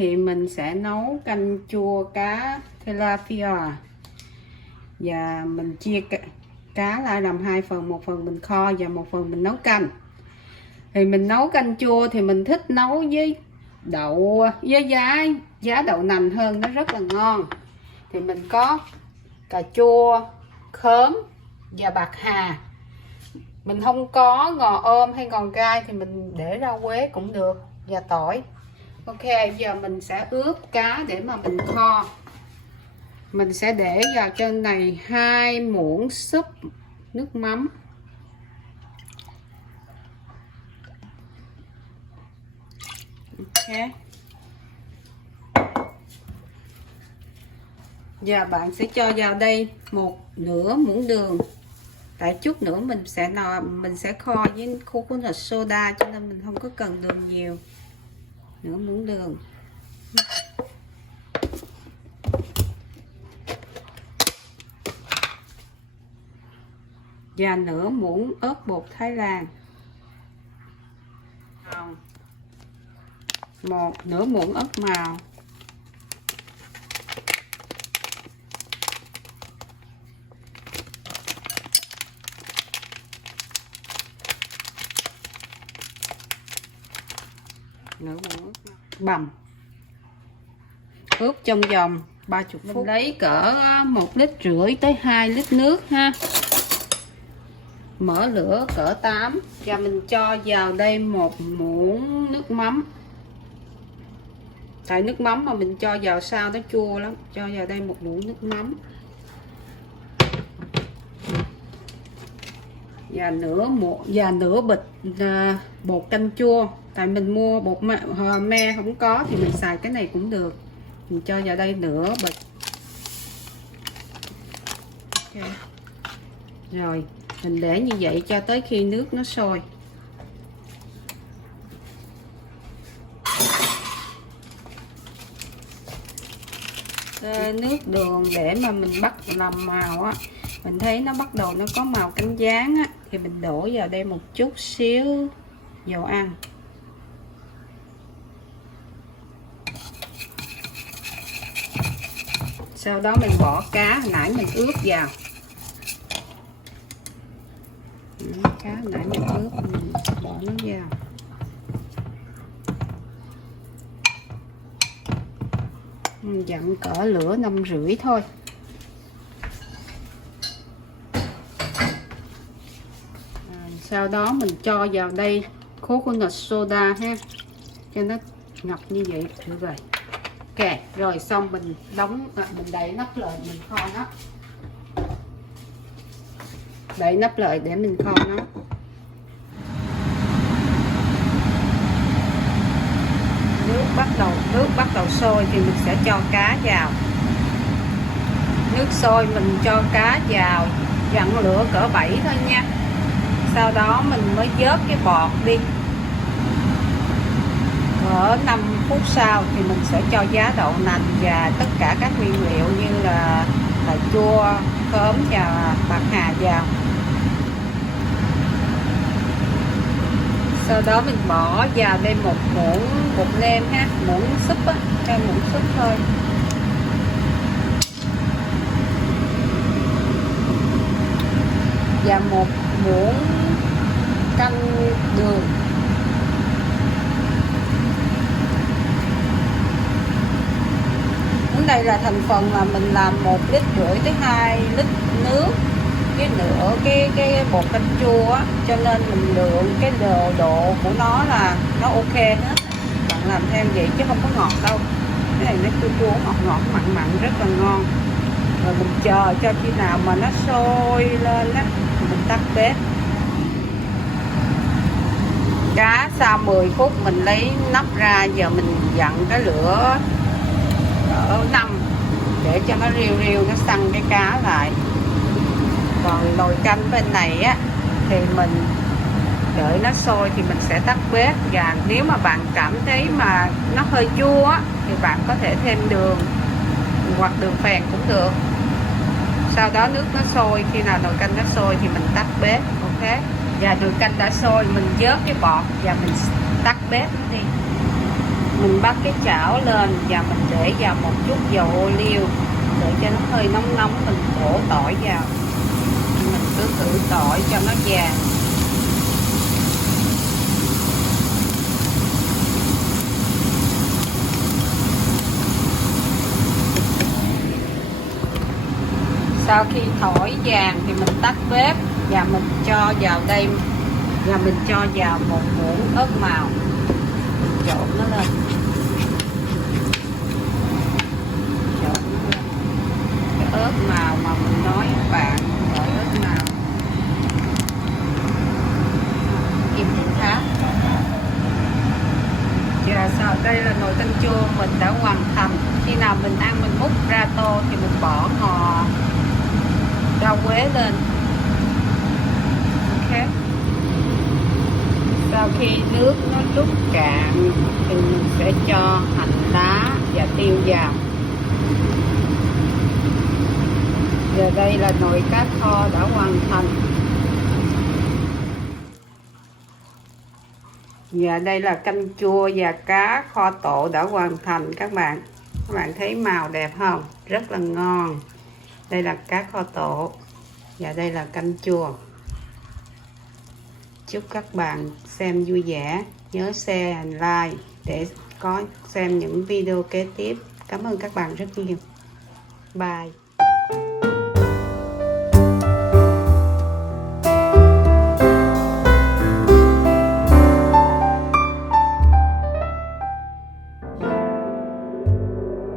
thì mình sẽ nấu canh chua cá tilapia. Và mình chia cá lại làm hai phần, một phần mình kho và một phần mình nấu canh. Thì mình nấu canh chua thì mình thích nấu với đậu, với giá đậu nành hơn, nó rất là ngon. Thì mình có cà chua, khóm và bạc hà. Mình không có ngò ôm hay ngò gai thì mình để rau quế cũng được, và tỏi. Ok, giờ mình sẽ ướp cá để mà mình kho. Mình sẽ để vào trên này 2 muỗng súp nước mắm. Ok. Giờ bạn sẽ cho vào đây nửa muỗng đường. Tại chút nữa mình sẽ kho với coconut soda cho nên mình không có cần đường nhiều. Nửa muỗng đường. Và nửa muỗng ớt bột Thái Lan. Nửa muỗng ớt màu. Nửa muỗng ớt bằm. Ướp trong vòng 30 phút. Mình lấy cỡ 1,5 lít tới 2 lít nước ha. Mở lửa cỡ 8 và mình cho vào đây 1 muỗng nước mắm. Tại nước mắm mà mình cho vào sau nó chua lắm. Cho vào đây 1 muỗng nước mắm. Và nửa bịch bột canh chua. Tại mình mua bột me không có thì mình xài cái này cũng được. Mình cho vào đây nửa bịch. Okay. Rồi mình để như vậy cho tới khi nước nó sôi. Nước đường để mà mình bắt làm màu á, mình thấy nó bắt đầu nó có màu cánh gián á, thì mình đổ vào đây một chút xíu dầu ăn. Sau đó mình bỏ cá hồi nãy mình ướp vào. Cá hồi nãy mình ướp, mình bỏ nó vào. Mình dặn cỡ lửa 5,5 thôi. Sau đó mình cho vào đây coconut soda ha, cho nó ngập như vậy được rồi. Ok, rồi xong mình mình đậy nắp lại, mình kho nó. Đậy nắp lại để mình kho nó. Nước bắt đầu sôi thì mình sẽ cho cá vào. Nước sôi mình cho cá vào, dặn lửa cỡ 7 thôi nha. Sau đó mình mới vớt cái bọt đi. Ở 5 phút sau thì mình sẽ cho giá đậu nành và tất cả các nguyên liệu như là cà chua, khóm và bạc hà vào. Sau đó mình bỏ vào đây 1 muỗng bột nêm ha, muỗng súp á, cho muỗng súp thôi. Và 1 muỗng canh đường. Đây là thành phần mà mình làm 1,5 lít tới 2 lít nước với nửa cái bột canh chua á, cho nên mình lượng cái độ của nó là nó ok hết. Bạn làm thêm vậy chứ không có ngọt đâu. Cái này nó chua ngọt mặn rất là ngon. Rồi mình chờ cho khi nào mà nó sôi lên á mình tắt bếp. Cá sau 10 phút mình lấy nắp ra, giờ mình dặn cái lửa ở 5 để cho nó riu nó săn cái cá lại. Còn nồi canh bên này á thì mình đợi nó sôi thì mình sẽ tắt bếp. Và nếu mà bạn cảm thấy mà nó hơi chua á thì bạn có thể thêm đường hoặc đường phèn cũng được. Sau đó nước nó sôi, khi nào nồi canh nó sôi thì mình tắt bếp. Ok, và nồi canh đã sôi mình vớt cái bọt và mình tắt bếp đi. Mình bắt cái chảo lên và mình để vào một chút dầu ô liu để cho nó hơi nóng nóng, mình đổ tỏi vào. Mình cứ thử tỏi cho nó vàng. Sau khi thổi vàng thì mình tắt bếp và mình cho vào đây, và mình cho vào một muỗng ớt màu, mình trộn nó lên, trộn nó lên. Cái ớt màu mà mình nói các bạn gọi ớt màu kim tự tháp. Và sau đây là nồi canh chua mình đã hoàn thành. Khi nào mình ăn mình múc ra tô thì mình bỏ ngò rau quế lên. Ok. Sau khi nước nó trút cạn thì mình sẽ cho hành lá và tiêu vào. Giờ đây là nồi cá kho đã hoàn thành. Và đây là canh chua và cá kho tộ đã hoàn thành các bạn. Các bạn thấy màu đẹp không? Rất là ngon. Đây là cá kho tộ và đây là canh chua. Chúc các bạn xem vui vẻ. Nhớ share and like để có xem những video kế tiếp. Cảm ơn các bạn rất nhiều. Bye.